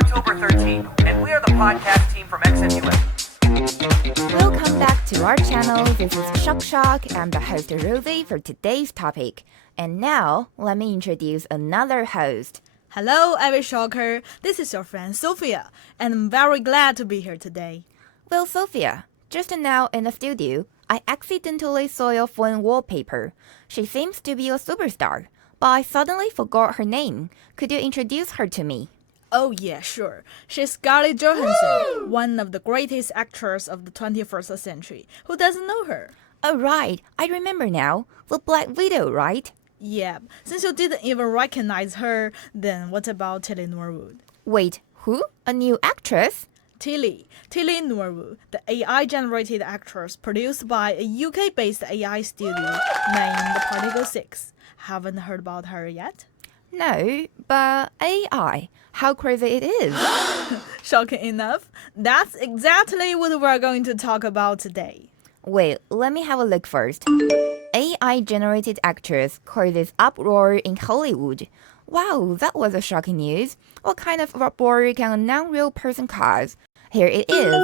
October 13th, and we are the podcast team from XMUM. Welcome back to our channel. This is Shock. I'm the host Rosie for today's topic. And now, let me introduce another host. Hello, every shocker. This is your friend Sophia, and I'm very glad to be here today. Well, Sophia, just now in the studio, I accidentally saw your phone wallpaper. She seems to be a superstar, but I suddenly forgot her name. Could you introduce her to me? Oh yeah, sure. She's Scarlett Johansson, one of the greatest actors of the 21st century. Who doesn't know her? Oh, right. I remember now. The Black Widow, right? Yeah, since you didn't even recognize her, then what about Tilly Norwood? Wait, who? A new actress? Tilly Norwood, the AI-generated actress produced by a UK-based AI studio named Particle 6. Haven't heard about her yet? No, but AI. How crazy it is. Shocking enough, that's exactly what we're going to talk about today. Wait, let me have a look first. AI-generated actors causes uproar in Hollywood. Wow, that was a shocking news. What kind of uproar can a non-real person cause? Here it is.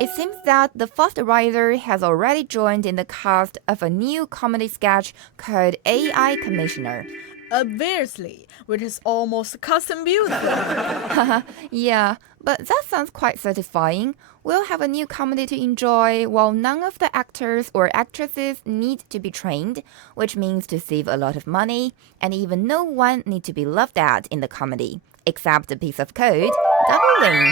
It seems that the first writer has already joined in the cast of a new comedy sketch called AI Commissioner. Obviously, which is almost custom built. Yeah, but that sounds quite satisfying. We'll have a new comedy to enjoy while none of the actors or actresses need to be trained, which means to save a lot of money, and even no one need to be laughed at in the comedy, except a piece of code, doubling.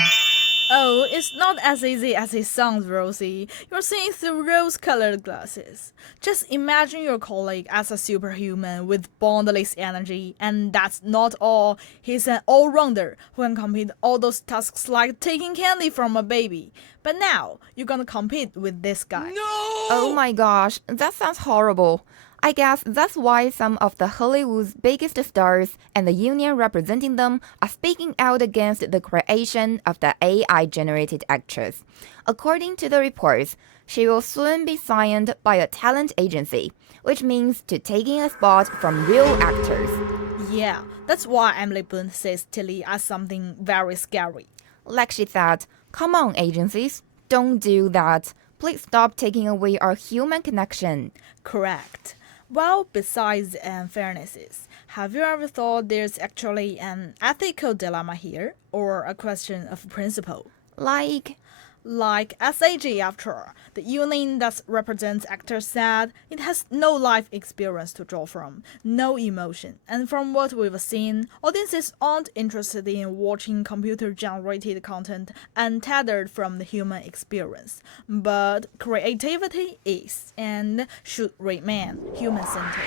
Oh, it's not as easy as it sounds, Rosie. You're seeing through rose-colored glasses. Just imagine your colleague as a superhuman with boundless energy, and that's not all. He's an all-rounder who can complete all those tasks like taking candy from a baby. But now, you're gonna compete with this guy. No! Oh my gosh, that sounds horrible. I guess that's why some of the Hollywood's biggest stars and the union representing them are speaking out against the creation of the AI-generated actress. According to the reports, she will soon be signed by a talent agency, which means to taking a spot from real actors. Yeah, that's why Emily Blunt says Tilly as something very scary. Like she said, come on agencies, don't do that. Please stop taking away our human connection. Correct. Well, besides fairnesses, have you ever thought there's actually an ethical dilemma here, or a question of principle? Like SAG after all, the union that represents actors said it has no life experience to draw from, no emotion, and from what we've seen, audiences aren't interested in watching computer-generated content untethered from the human experience. But creativity is, and should remain, human-centered.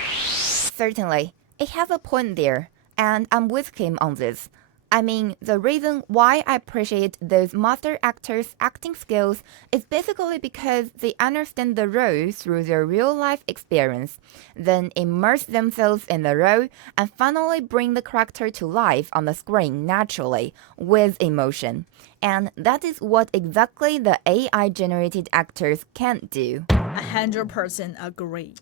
certainly, it has a point there, and I'm with him on this. I mean, the reason why I appreciate those master actors' acting skills is basically because they understand the role through their real-life experience, then immerse themselves in the role, and finally bring the character to life on the screen naturally, with emotion. And that is what exactly the AI-generated actors can't do. 100% agree.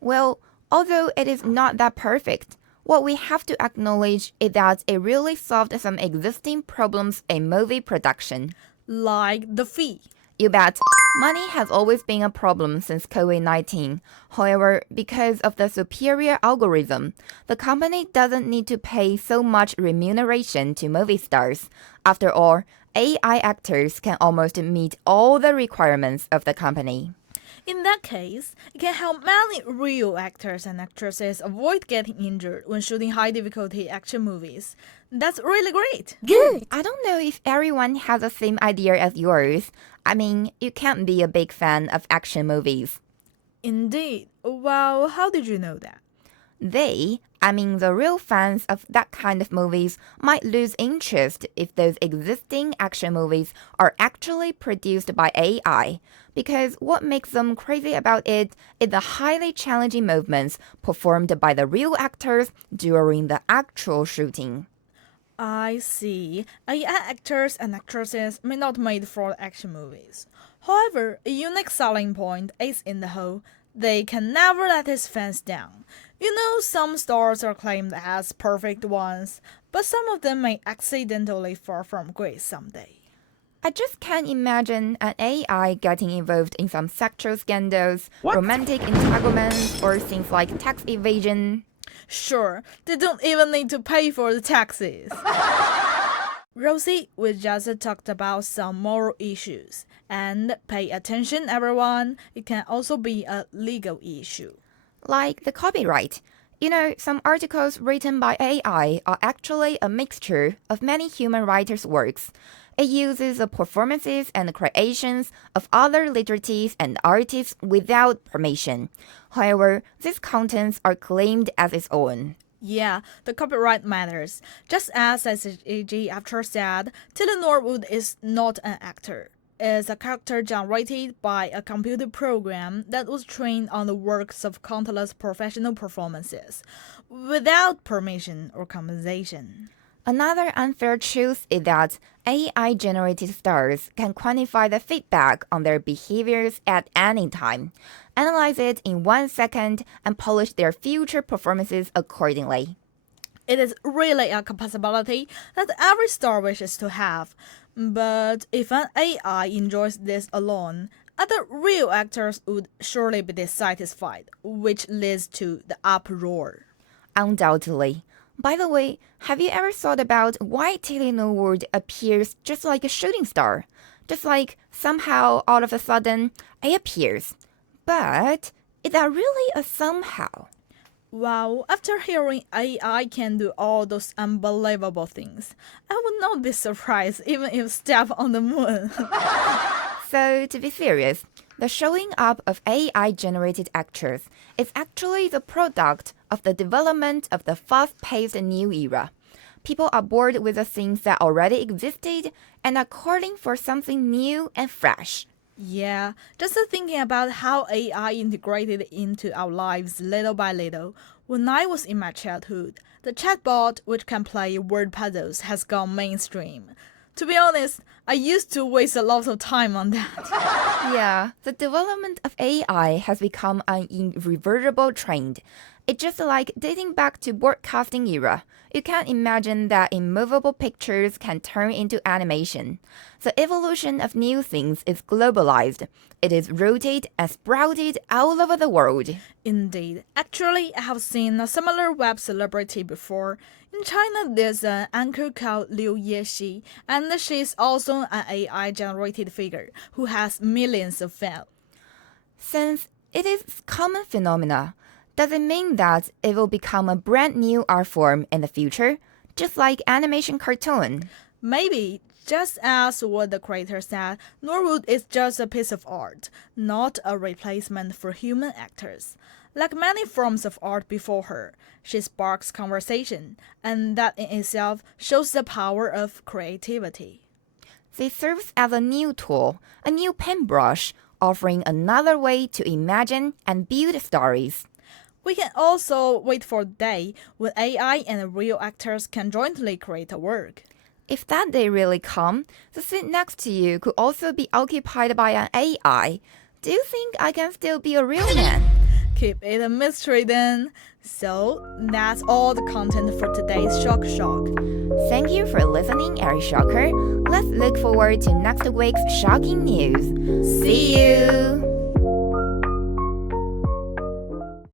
Well, although it is not that perfect, what we have to acknowledge is that it really solved some existing problems in movie production. Like the fee. You bet. Money has always been a problem since COVID-19. However, because of the superior algorithm, the company doesn't need to pay so much remuneration to movie stars. After all, AI actors can almost meet all the requirements of the company. In that case, it can help many real actors and actresses avoid getting injured when shooting high-difficulty action movies. That's really great. Good. I don't know if everyone has the same idea as yours. I mean, you can't be a big fan of action movies. Indeed. Well, how did you know that? The real fans of that kind of movies might lose interest if those existing action movies are actually produced by AI. Because what makes them crazy about it is the highly challenging movements performed by the real actors during the actual shooting. I see. AI actors and actresses may not made for action movies. However, a unique selling point is in the whole They can never let his fans down. You know, some stars are claimed as perfect ones, but some of them may accidentally fall from grace someday. I just can't imagine an AI getting involved in some sexual scandals, romantic entanglements, or things like tax evasion. Sure, they don't even need to pay for the taxes. Rosie, we just talked about some moral issues. And pay attention, everyone, it can also be a legal issue. Like the copyright. You know, some articles written by AI are actually a mixture of many human writers' works. It uses the performances and creations of other literatures and artists without permission. However, these contents are claimed as its own. Yeah, the copyright matters. Just as SAG after said, Taylor Norwood is not an actor. Is a character generated by a computer program that was trained on the works of countless professional performances, without permission or compensation. Another unfair truth is that AI-generated stars can quantify the feedback on their behaviors at any time, analyze it in 1 second, and polish their future performances accordingly. It is really a possibility that every star wishes to have. But if an AI enjoys this alone, other real actors would surely be dissatisfied, which leads to the uproar. Undoubtedly. By the way, have you ever thought about why Taylor Norwood appears just like a shooting star? Just like somehow all of a sudden it appears. But is that really a somehow? Wow, after hearing AI can do all those unbelievable things, I would not be surprised even if step on the moon. So, to be serious, the showing up of AI-generated actors is actually the product of the development of the fast-paced new era. People are bored with the things that already existed and are calling for something new and fresh. Yeah, just thinking about how AI integrated into our lives little by little. When I was in my childhood, the chatbot, which can play word puzzles, has gone mainstream. To be honest, I used to waste a lot of time on that. Yeah, the development of AI has become an irreversible trend. It's just like dating back to broadcasting era. You can't imagine that immovable pictures can turn into animation. The evolution of new things is globalized. It is rooted and sprouted all over the world. Indeed. Actually, I have seen a similar web celebrity before. In China, there's an anchor called Liu Yeshi, and she's also an AI-generated figure who has millions of fans. Since it is common phenomena, does it mean that it will become a brand new art form in the future, just like animation cartoon? Maybe, just as what the creator said, Norwood is just a piece of art, not a replacement for human actors. Like many forms of art before her, she sparks conversation, and that in itself shows the power of creativity. They serve as a new tool, a new paintbrush, offering another way to imagine and build stories. We can also wait for the day when AI and real actors can jointly create a work. If that day really comes, the seat next to you could also be occupied by an AI. Do you think I can still be a real man? Keep it a mystery then. So, that's all the content for today's Shock. Thank you for listening, Ari Shocker. Let's look forward to next week's shocking news. See you!